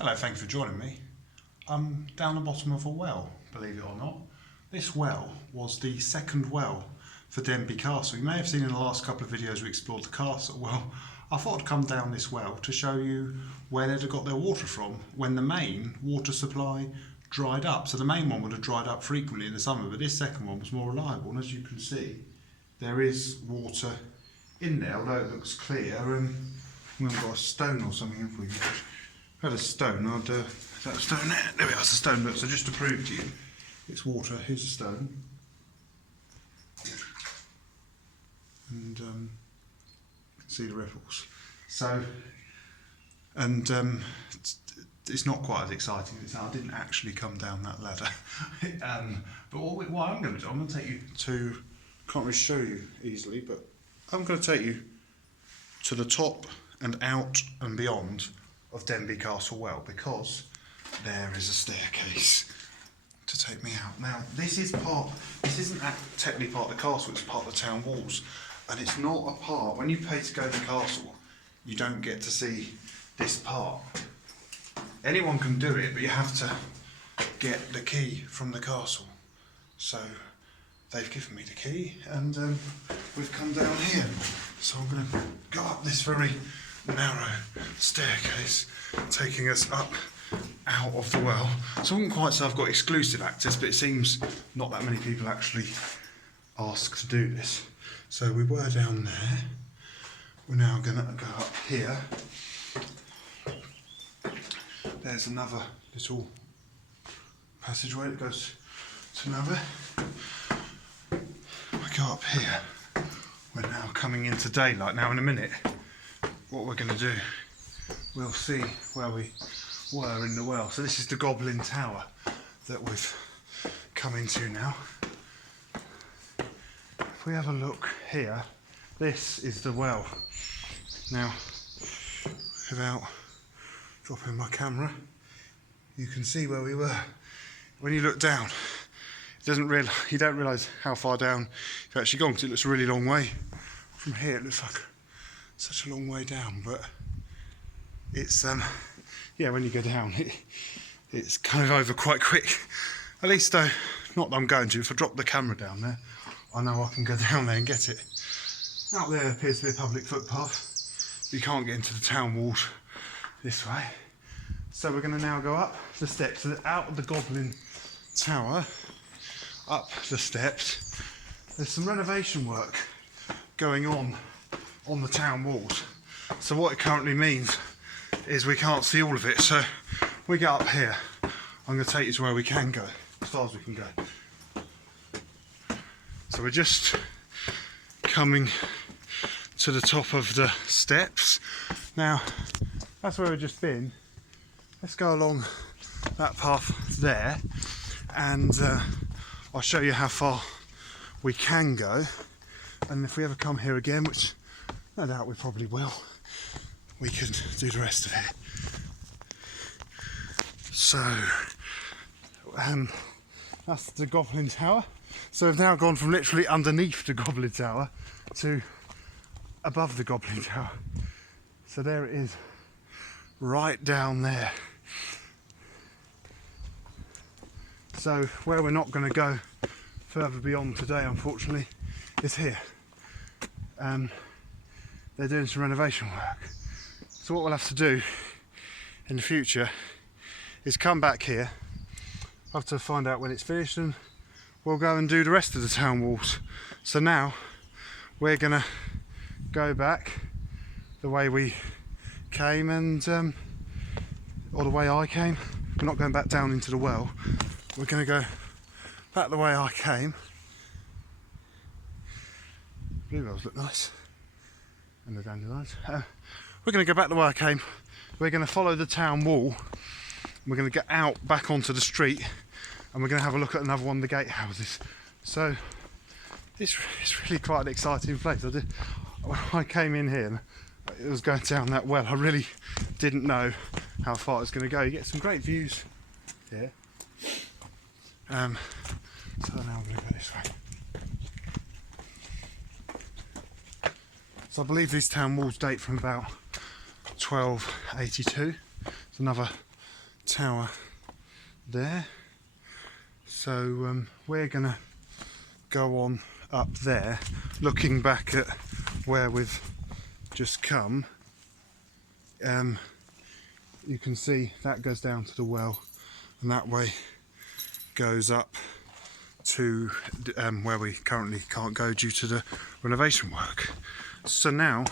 Hello, thank you for joining me. I'm down the bottom of a well, believe it or not. This well was the second well for Denbigh Castle. You may have seen in the last couple of videos we explored the castle. Well, I thought I'd come down this well to show you where they'd have got their water from when the main water supply dried up. So the main one would have dried up frequently in the summer, but this second one was more reliable. And as you can see, there is water in there, although it looks clear. And we've got a stone or something in for you. If I had a stone, I'd is that a stone there? There we are, it's a stone. Look, so just to prove to you, it's water. Here's a stone, and you can see the ripples. So, and it's not quite as exciting as I didn't actually come down that ladder. But what I'm going to do, I'm going to take you to. Can't really show you easily, but I'm going to take you to the top and out and beyond of Denbigh Castle well, because there is a staircase to take me out. Now this isn't technically part of the castle, it's part of the town walls, and it's not a part, when you pay to go to the castle, you don't get to see this part. Anyone can do it, but you have to get the key from the castle. So they've given me the key, and we've come down here. So I'm going to go up this very narrow staircase, taking us up out of the well. So I wouldn't quite say I've got exclusive access, but it seems not that many people actually ask to do this. So we were down there. We're now going to go up here. There's another little passageway that goes to nowhere. We go up here. We're now coming into daylight. Now in a minute, what we're going to do, we'll see where we were in the well. So this is the Goblin Tower that we've come into now. If we have a look here, this is the well. Now, without dropping my camera, you can see where we were. When you look down, you don't realise how far down you've actually gone, because it looks a really long way. From here it looks like such a long way down, but it's yeah, when you go down it's kind of over quite quick. At least though, not that I'm going to, if I drop the camera down there, I know I can go down there and get it. Out there appears to be a public footpath, but you can't get into the town walls this way. So we're going to now go up the steps, so out of the Goblin Tower, up the steps. There's some renovation work going on the town walls. So what it currently means is we can't see all of it. So we get up here. I'm going to take you to where we can go, as far as we can go. So we're just coming to the top of the steps. Now, that's where we've just been. Let's go along that path there, and I'll show you how far we can go. And if we ever come here again, which no doubt we probably will, we can do the rest of it. So, that's the Goblin Tower. So we've now gone from literally underneath the Goblin Tower to above the Goblin Tower. So there it is, right down there. So where we're not going to go further beyond today, unfortunately, is here. They're doing some renovation work. So what we'll have to do in the future is come back here. I'll have to find out when it's finished, and we'll go and do the rest of the town walls. So now we're gonna go back the way we came, and or the way I came. We're not going back down into the well. We're gonna go back the way I came. Bluebells look nice, and the dandelions. We're going to go back the way I came. We're going to follow the town wall. We're going to get out back onto the street, and we're going to have a look at another one of the gatehouses. So it's really quite an exciting place. When I came in here, it was going down that well. I really didn't know how far it was going to go. You get some great views here. So now I'm going to go this way. So I believe these town walls date from about 1282. It's another tower there. So we're gonna go on up there, looking back at where we've just come. You can see that goes down to the well, and that way goes up to where we currently can't go due to the renovation work. So now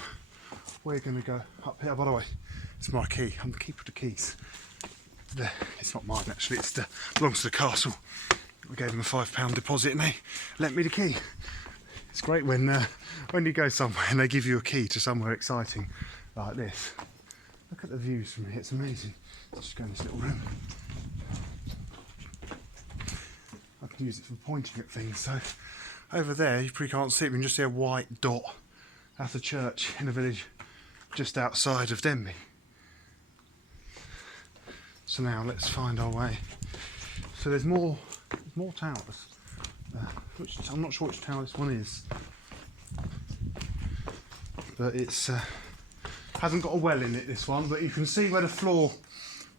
we're going to go up here. By the way, it's my key. I'm the keeper of the keys. There. It's not mine actually. It belongs to the castle. I gave them a £5 deposit and they lent me the key. It's great when you go somewhere and they give you a key to somewhere exciting like this. Look at the views from here. It's amazing. Let's just go in this little room. I can use it for pointing at things. So over there, you probably can't see it, but you can just see a white dot. That's a church in a village just outside of Denbigh. So now let's find our way. So there's more towers. I'm not sure which tower this one is, but it's hasn't got a well in it, this one. But you can see where the floor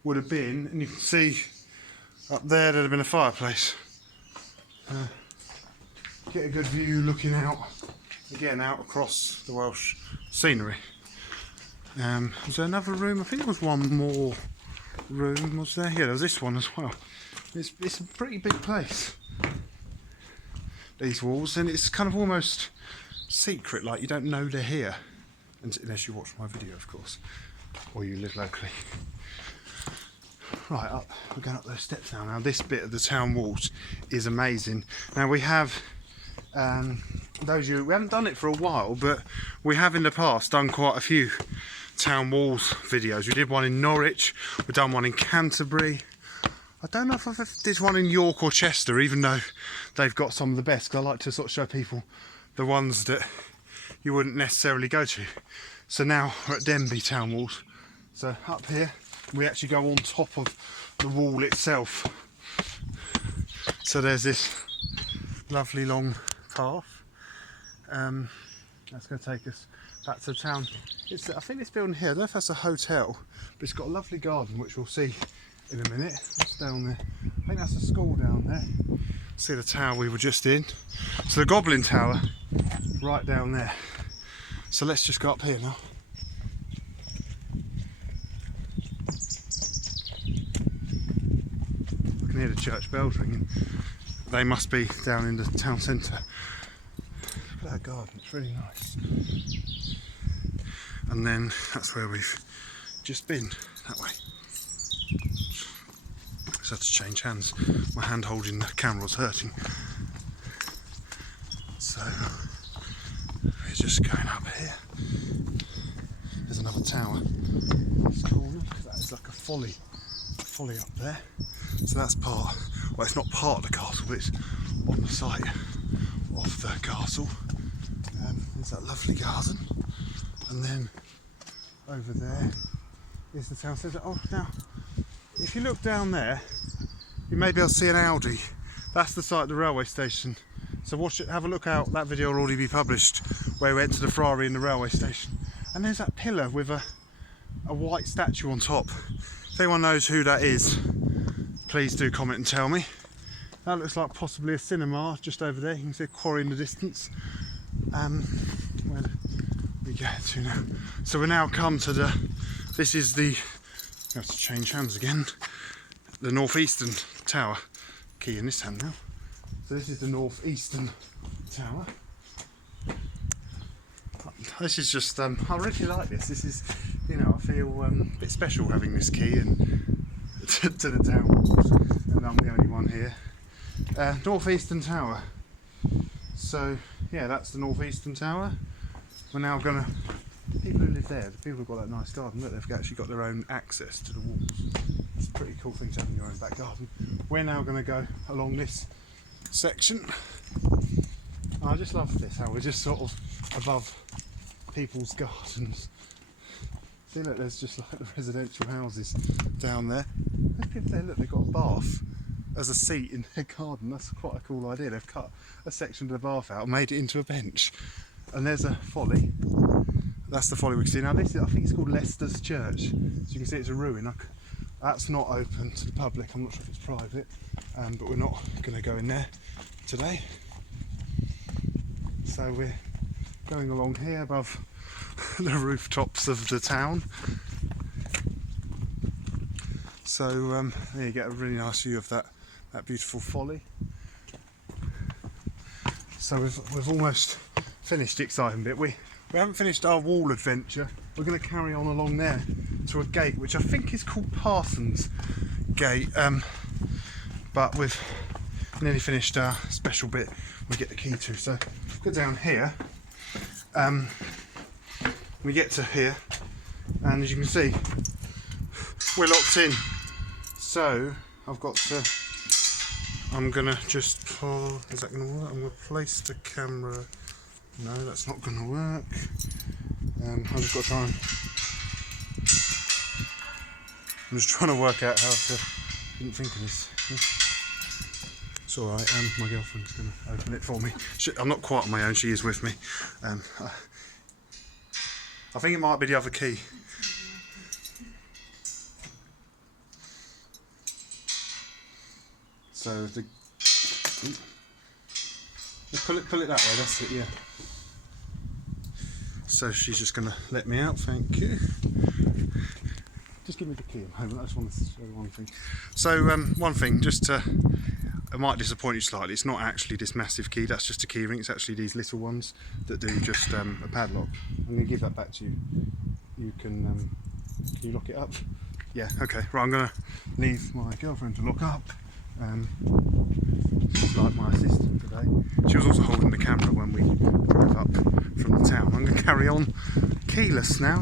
would have been, and you can see up there there'd have been a fireplace. Get a good view looking out, again out across the Welsh scenery. Was there another room? I think there was one more room, was there? Yeah, there was this one as well. It's a pretty big place, these walls, and it's kind of almost secret, like you don't know they're here unless you watch my video, of course, or you live locally. Right, up, we're going up those steps now. Now this bit of the town walls is amazing. Now we have, we haven't done it for a while, but we have in the past done quite a few town walls videos. We did one in Norwich, we've done one in Canterbury. I don't know if I've ever did one in York or Chester, even though they've got some of the best, because I like to sort of show people the ones that you wouldn't necessarily go to. So now we're at Denbigh Town Walls. So up here, we actually go on top of the wall itself. So there's this lovely long path. That's going to take us back to the town. I think this building here, I don't know if that's a hotel, but it's got a lovely garden, which we'll see in a minute. That's down there. I think that's a school down there. See the tower we were just in. So the Goblin Tower, right down there. So let's just go up here now. I can hear the church bells ringing. They must be down in the town centre. Look at that garden, it's really nice. And then that's where we've just been, that way. Just had to change hands. My hand holding the camera was hurting. So we're just going up here. There's another tower. It's cool. That is like a folly up there. So that's part, well, it's not part of the castle, but it's on the site of the castle. There's that lovely garden, and then over there is the town centre. Oh, now if you look down there, you may be able to see an Audi. That's the site of the railway station. So watch it, have a look out. That video will already be published, where we went to the Friary in the railway station. And there's that pillar with a white statue on top. If anyone knows who that is, please do comment and tell me. That looks like possibly a cinema just over there. You can see a quarry in the distance. Where do we get to now? So we're now come to this is the, I have to change hands again, the northeastern tower. Key in this hand now. So this is the northeastern tower. This is just, I really like this. This is, you know, I feel a bit special having this key and to the town walls, and I'm the only one here. Northeastern tower. So yeah, that's the northeastern tower. We're now gonna, people who live there, the people who've got that nice garden, look, they've actually got their own access to the walls. It's a pretty cool thing to have in your own back garden. We're now gonna go along this section. I just love this, how we're just sort of above people's gardens. See, look, there's just like the residential houses down there. There's people there, look, they've got a bath as a seat in their garden. That's quite a cool idea. They've cut a section of the bath out and made it into a bench. And there's a folly. That's the folly we can see. Now this is, I think it's called Leicester's Church. So you can see it's a ruin. That's not open to the public. I'm not sure if it's private, but we're not going to go in there today. So we're going along here above the rooftops of the town. So there you get a really nice view of that beautiful folly. So we've almost finished the exciting bit. We haven't finished our wall adventure. We're going to carry on along there to a gate which I think is called Parsons Gate, but we've nearly finished our special bit we get the key to. So go down here, we get to here, and as you can see we're locked in. So I'm gonna just pull. Is that gonna work? I'm gonna place the camera. No, that's not gonna work. I've just got to try and. I'm just trying to work out how to. Didn't think of this. It's all right. My girlfriend's gonna open it for me. I'm not quite on my own. She is with me. I think it might be the other key. So the pull it that way. That's it. Yeah. So she's just going to let me out. Thank you. Just give me the key. I just want to show one thing. So one thing, it might disappoint you slightly. It's not actually this massive key. That's just a key ring. It's actually these little ones that do just a padlock. I'm going to give that back to you. You can you lock it up? Yeah. Okay. Right. I'm going to leave my girlfriend to lock up. She's like my assistant today. She was also holding the camera when we drove up from the town. I'm going to carry on keyless now.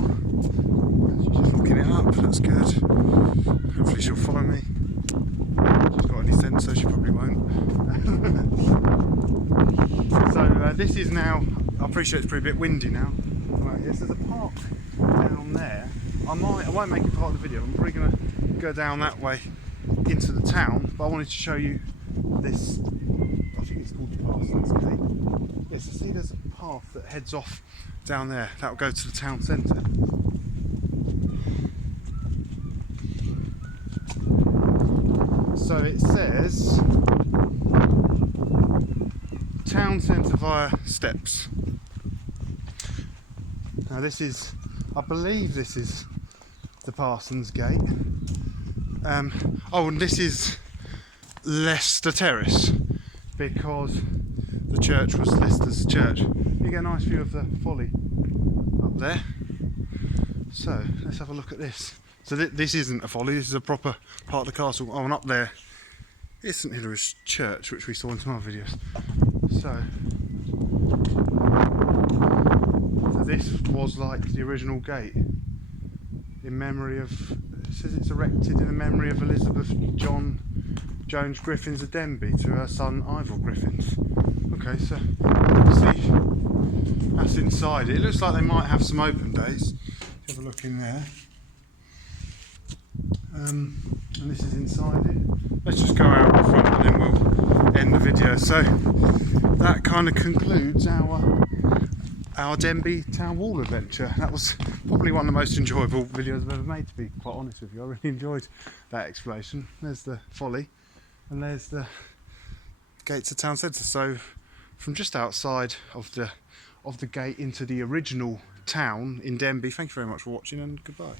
She's just locking it up, that's good. Hopefully she'll follow me. She's got any sense, so she probably won't. So this is now, I appreciate it's probably a bit windy now. Right, yes, there's a park down there. I won't make it part of the video. I'm probably going to go down that way into the town, but I wanted to show you this. I think it's called the Parsons Gate. Yes, so see there's a path that heads off down there. That will go to the town centre. So it says town centre via steps. Now this is, I believe this is the Parsons Gate. Oh, and this is Leicester Terrace because the church was Leicester's church. You get a nice view of the folly up there. So let's have a look at this. So this isn't a folly, this is a proper part of the castle. Oh, and up there is St Hilary's Church, which we saw in some other videos. So this was like the original gate in memory of. It says it's erected in the memory of Elizabeth Jones Griffins of Denbigh to her son Ivor Griffins. Okay, so see, that's inside it. It looks like they might have some open days. Have a look in there. And this is inside it. Let's just go out the front and then we'll end the video. So that kind of concludes our Denbigh Town Wall adventure. That was probably one of the most enjoyable videos I've ever made, to be quite honest with you. I really enjoyed that exploration. There's the folly and there's the gates of town centre. So from just outside of the gate into the original town in Denbigh. Thank you very much for watching and goodbye.